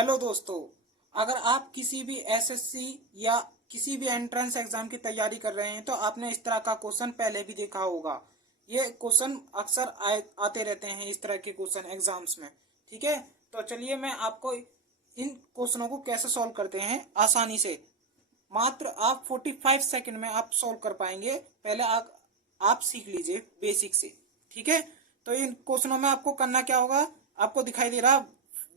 Hello दोस्तों, अगर आप किसी भी एसएससी या किसी भी एंट्रेंस एग्जाम की तैयारी कर रहे हैं तो आपने इस तरह का क्वेश्चन पहले भी देखा होगा। ये क्वेश्चन अक्सर आते रहते हैं इस तरह के क्वेश्चन एग्जाम्स में। ठीक है, तो चलिए मैं आपको इन क्वेश्चनों को कैसे सॉल्व करते हैं आसानी से। मात्र आप 45 सेकंड में आप सॉल्व कर पाएंगे। पहले आप सीख लीजिए बेसिक से। ठीक है, तो इन क्वेश्चनों में आपको करना क्या होगा, आपको दिखाई दे रहा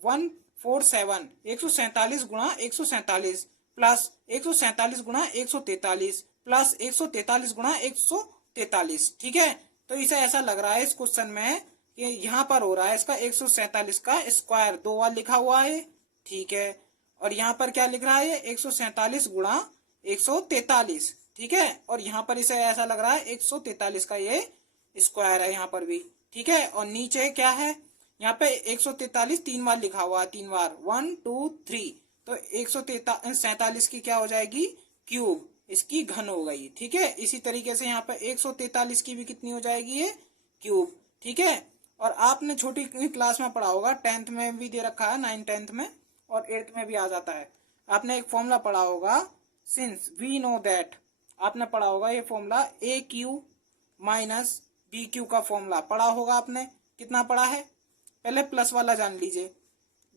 147 147 गुणा 147 प्लस 147 गुणा 143 प्लस 143 गुणा 143। ठीक है, तो इसे ऐसा लग रहा है इस क्वेश्चन में कि यहाँ पर हो रहा है इसका 147 का स्क्वायर 2 बार लिखा हुआ है। ठीक है, और यहाँ पर क्या लिख रहा है 147 गुणा 143। ठीक है, और यहाँ पर इसे ऐसा लग रहा है 143 का ये स्क्वायर है यहाँ पर भी। ठीक है, और नीचे क्या है, यहाँ पे 143 तीन बार लिखा हुआ है, 3 बार 1 2 3। तो 147 की क्या हो जाएगी क्यूब, इसकी घन हो गई। ठीक है, इसी तरीके से यहाँ पे 143 की भी कितनी हो जाएगी ये क्यूब। ठीक है, और आपने छोटी क्लास में पढ़ा होगा, 10th में भी दे रखा है, 9 10th में और 8th में भी आ जाता है। आपने एक फॉर्मूला पढ़ा होगा, सिंस वी नो दैट, आपने पढ़ा होगा ये फॉर्मूला ए क्यू माइनस बी क्यू का फॉर्मूला पढ़ा होगा आपने। कितना पढ़ा है, पहले प्लस वाला जान लीजिए,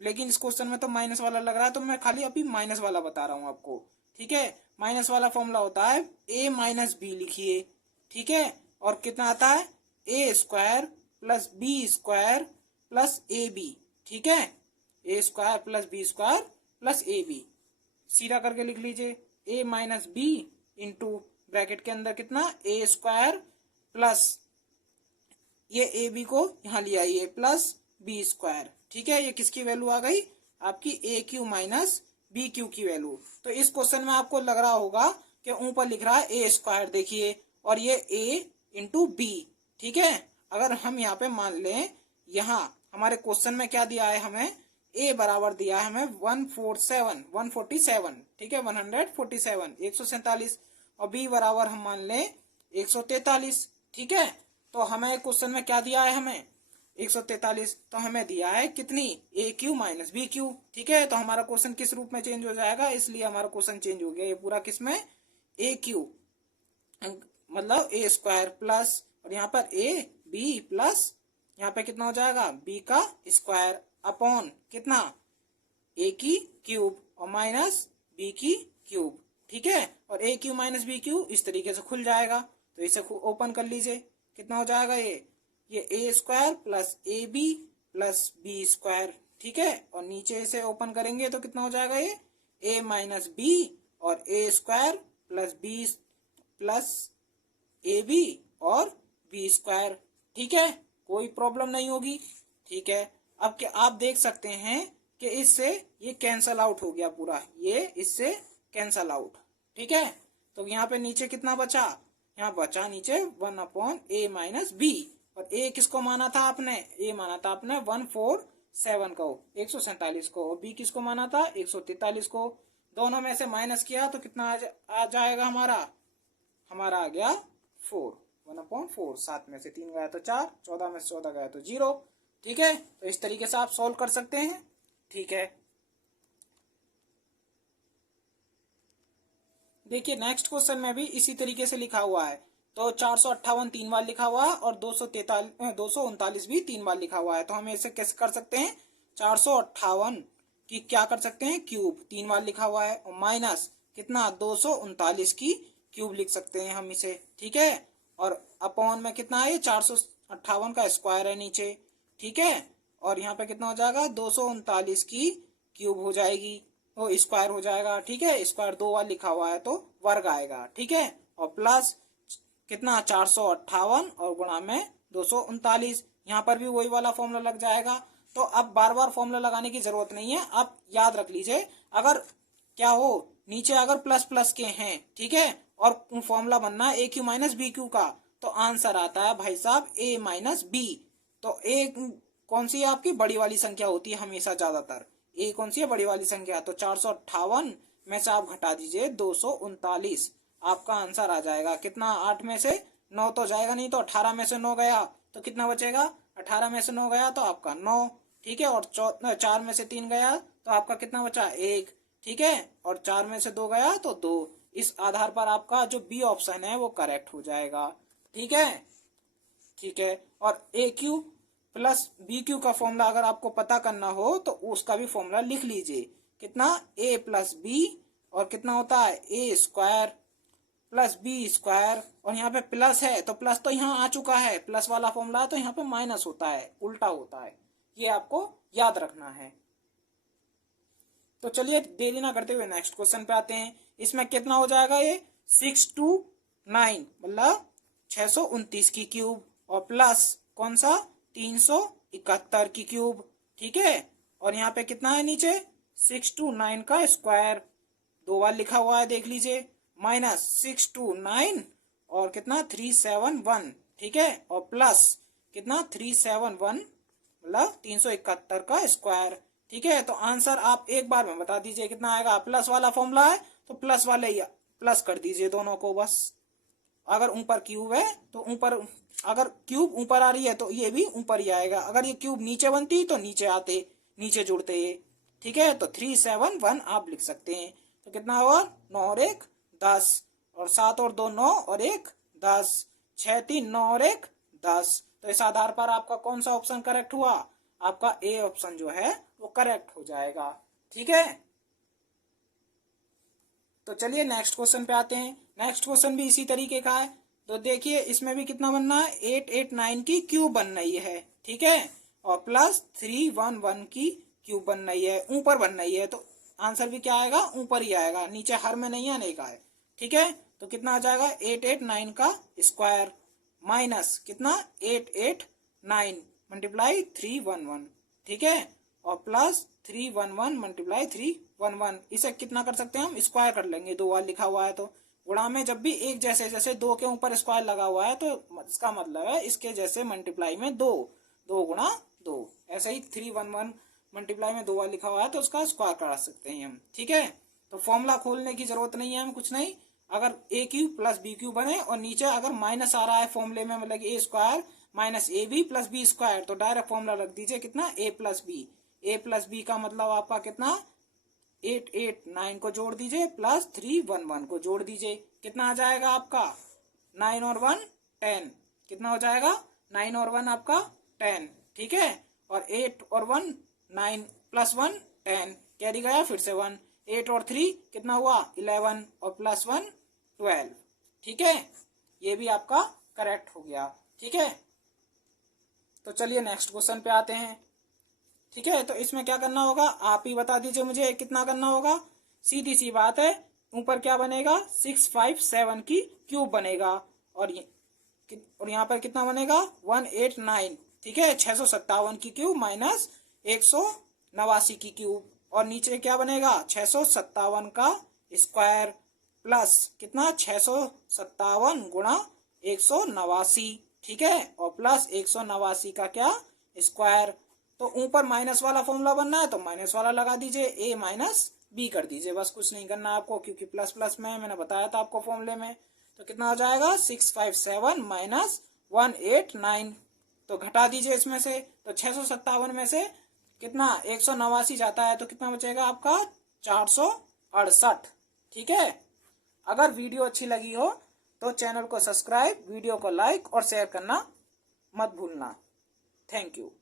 लेकिन इस क्वेश्चन में तो माइनस वाला लग रहा है तो मैं खाली अभी माइनस वाला बता रहा हूं आपको। ठीक है, माइनस वाला फॉर्मूला होता है ए माइनस बी लिखिए। ठीक है, और कितना आता है a square plus b square plus a b. ठीक है, a square plus b square plus a b सीधा करके लिख लीजिए। A minus b into bracket के अंदर कितना ए स्क्वायर प्लस ये ए बी को यहाँ ले आइए प्लस बी स्क्वायर। ठीक है, ये किसकी वैल्यू आ गई आपकी ए क्यू माइनस बी क्यू की वैल्यू। तो इस क्वेश्चन में आपको लग रहा होगा कि ऊपर लिख रहा है ए स्क्वायर, देखिए, और ये ए इंटू बी। ठीक है, अगर हम यहाँ पे मान लें, यहाँ हमारे क्वेश्चन में क्या दिया है, हमें ए बराबर दिया है हमें 147। ठीक है, 147 147 और बी बराबर हम मान लें 143। ठीक है, तो हमें क्वेश्चन में क्या दिया है, हमें 143, तो हमें दिया है कितनी ए क्यू माइनस बी क्यू। ठीक है, तो हमारा क्वेश्चन किस रूप में चेंज हो जाएगा, इसलिए हमारा क्वेश्चन चेंज हो गया। ये पूरा किस में ए क्यू मतलब ए स्क्वायर प्लस, और यहाँ पर ए बी प्लस यहाँ पे कितना हो जाएगा बी का स्क्वायर अपॉन कितना ए की क्यूब और माइनस बी की क्यूब। ठीक है, और ए क्यू माइनस बी क्यू इस तरीके से खुल जाएगा। तो इसे ओपन कर लीजिए, कितना हो जाएगा ये a square plus a b plus b square. ठीक है, और नीचे इसे ओपन करेंगे तो कितना हो जाएगा ये ए माइनस बी और a square plus b plus a b और बी स्क्वायर। ठीक है, कोई प्रॉब्लम नहीं होगी। ठीक है, अब क्या आप देख सकते हैं कि इससे ये कैंसल आउट हो गया पूरा, ये इससे कैंसल आउट। ठीक है, तो यहाँ पे नीचे कितना बचा, यहाँ बचा नीचे 1 ए माइनस बी, और ए किसको माना था आपने, ए माना था आपने 147 को 147 को, और बी किसको माना था 143 को। दोनों में से माइनस किया तो कितना आ जाएगा हमारा आ गया 4, 1/4। 7 में से 3 गया तो 4, 14 में से 14 गया तो 0। ठीक है, तो इस तरीके से आप सॉल्व कर सकते हैं। ठीक है, देखिए नेक्स्ट क्वेश्चन में भी इसी तरीके से लिखा हुआ है। तो 458 3 बार लिखा हुआ है और 239 भी 3 बार लिखा हुआ है। तो हम इसे कैसे कर सकते हैं, 458 की क्या कर सकते हैं क्यूब, 3 बार लिखा हुआ है, और माइनस कितना 239 की क्यूब लिख सकते हैं हम इसे। ठीक है, और अपॉन में कितना है 458 का स्क्वायर है नीचे। ठीक है, और यहाँ पे कितना हो जाएगा 239 की क्यूब हो जाएगी, वो स्क्वायर हो जाएगा। ठीक है, स्क्वायर 2 बार लिखा हुआ है तो वर्ग आएगा। ठीक है, और प्लस कितना 458 और गुणा में 239, यहाँ पर भी वही वाला फॉर्मूला लग जाएगा। तो अब बार बार फॉर्मूला लगाने की जरूरत नहीं है, आप याद रख लीजिए। अगर क्या हो नीचे अगर प्लस प्लस के हैं, ठीक है, और फॉर्मूला बनना है ए क्यू माइनस बी क्यू का, तो आंसर आता है भाई साहब ए माइनस बी। तो ए कौन सी है आपकी बड़ी वाली संख्या होती है हमेशा, ज्यादातर ए कौन सी है बड़ी वाली संख्या। तो 458 में से आप घटा दीजिए 239, आपका आंसर आ जाएगा कितना, 8 में से 9 तो जाएगा नहीं, तो 18 में से 9 गया तो कितना बचेगा, 18 में से 9 गया तो आपका 9। ठीक है, और 4 में से 3 गया तो आपका कितना बचा 1, ठीक है, और 4 में से 2 गया तो 2। इस आधार पर आपका जो बी ऑप्शन है वो करेक्ट हो जाएगा। ठीक है, ठीक है। और ए क्यू प्लस बी क्यू का फॉर्मूला अगर आपको पता करना हो तो उसका भी फॉर्मूला लिख लीजिए। कितना ए प्लस बी और कितना होता है a square plus b square, और यहाँ पे प्लस है तो प्लस तो यहाँ आ चुका है, प्लस वाला फॉर्मूला है तो यहाँ पे माइनस होता है, उल्टा होता है, ये आपको याद रखना है। तो चलिए देरी ना करते हुए नेक्स्ट क्वेश्चन पे आते हैं। इसमें कितना हो जाएगा ये 629 मतलब 629 की क्यूब और प्लस कौन सा 371 की क्यूब। ठीक है, और यहाँ पे कितना है नीचे 629 का स्क्वायर 2 बार लिखा हुआ है देख लीजिए, माइनस 629 और कितना 371। ठीक है, और प्लस कितना 371 मतलब 371 का स्क्वायर। ठीक है, तो आंसर आप एक बार में बता दीजिए कितना आएगा। प्लस वाला फॉर्मूला है तो प्लस वाले प्लस कर दीजिए दोनों को बस। अगर ऊपर क्यूब है तो ऊपर, अगर क्यूब ऊपर आ रही है तो ये भी ऊपर ही आएगा, अगर ये क्यूब नीचे बनती तो नीचे आते, नीचे जुड़ते ये। ठीक है, तो 371 आप लिख सकते हैं। तो कितना हुआ 9 और 1 10, और 7 और 2 9 और 1 10, 6 3 9 और 1 10। तो इस आधार पर आपका कौन सा ऑप्शन करेक्ट हुआ, आपका ए ऑप्शन जो है वो करेक्ट हो जाएगा। ठीक है, तो चलिए नेक्स्ट क्वेश्चन पे आते हैं। नेक्स्ट क्वेश्चन भी इसी तरीके का है। तो देखिए इसमें भी कितना बनना है 889 की क्यूब बन रही है। ठीक है, और प्लस 311 की क्यूब बन रही है, ऊपर बन रही है, तो आंसर भी क्या आएगा ऊपर ही आएगा, नीचे हर में नहीं आने का है। ठीक है, तो कितना आ जाएगा 889 का स्क्वायर माइनस कितना 889 मल्टीप्लाई 311। ठीक है, और प्लस 311 मल्टीप्लाई 311, इसे कितना कर सकते हैं हम स्क्वायर कर लेंगे, 2 बार लिखा हुआ है तो। गुणा में जब भी एक जैसे जैसे 2 के ऊपर स्क्वायर लगा हुआ है तो इसका मतलब है इसके जैसे मल्टीप्लाई में 2, 2 गुणा 2, ऐसे ही 311 मल्टीप्लाई में 2 बार लिखा हुआ है तो उसका स्क्वायर करा सकते हैं हम। ठीक है, तो फॉर्मूला खोलने की जरूरत नहीं है हमें, कुछ नहीं। अगर ए क्यू प्लस बी क्यू बने और नीचे अगर माइनस आ रहा है फॉर्मूले में, मतलब a square minus a b plus b square, तो डायरेक्ट फॉर्मूला रख दीजिए कितना a plus b. A plus b का मतलब आपका कितना 889 को जोड़ दीजिए प्लस 311 को जोड़ दीजिए, कितना आ जाएगा आपका 9 और 1 10। कितना हो जाएगा 9 और 1 आपका 10। ठीक है, और 8 और 1 9 प्लस 1 10, कैरी गया फिर से 1, 8 और 3 कितना हुआ 11 और प्लस 1 12। ठीक है, ये भी आपका करेक्ट हो गया। ठीक है, तो चलिए नेक्स्ट क्वेश्चन पे आते हैं। ठीक है, तो इसमें क्या करना होगा आप ही बता दीजिए मुझे, कितना करना होगा। सीधी सी बात है, ऊपर क्या बनेगा 657 की क्यूब बनेगा, और यहाँ पर कितना बनेगा 189। ठीक है, 657 की क्यूब माइनस 189 की क्यूब, और नीचे क्या बनेगा 657 का स्क्वायर प्लस कितना 657 गुणा 189। ठीक है, और प्लस 189 का क्या स्क्वायर। तो ऊपर माइनस वाला फॉर्मूला बनना है तो माइनस वाला लगा दीजिए, ए माइनस बी कर दीजिए, बस कुछ नहीं करना आपको, क्योंकि प्लस प्लस में मैंने बताया था आपको फॉर्मूले में। तो कितना आ जाएगा 657 माइनस 189, तो घटा दीजिए इसमें से, तो 657 में से कितना 189 जाता है तो कितना बचेगा आपका 468। ठीक है, अगर वीडियो अच्छी लगी हो तो चैनल को सब्सक्राइब, वीडियो को लाइक और शेयर करना मत भूलना। Thank you.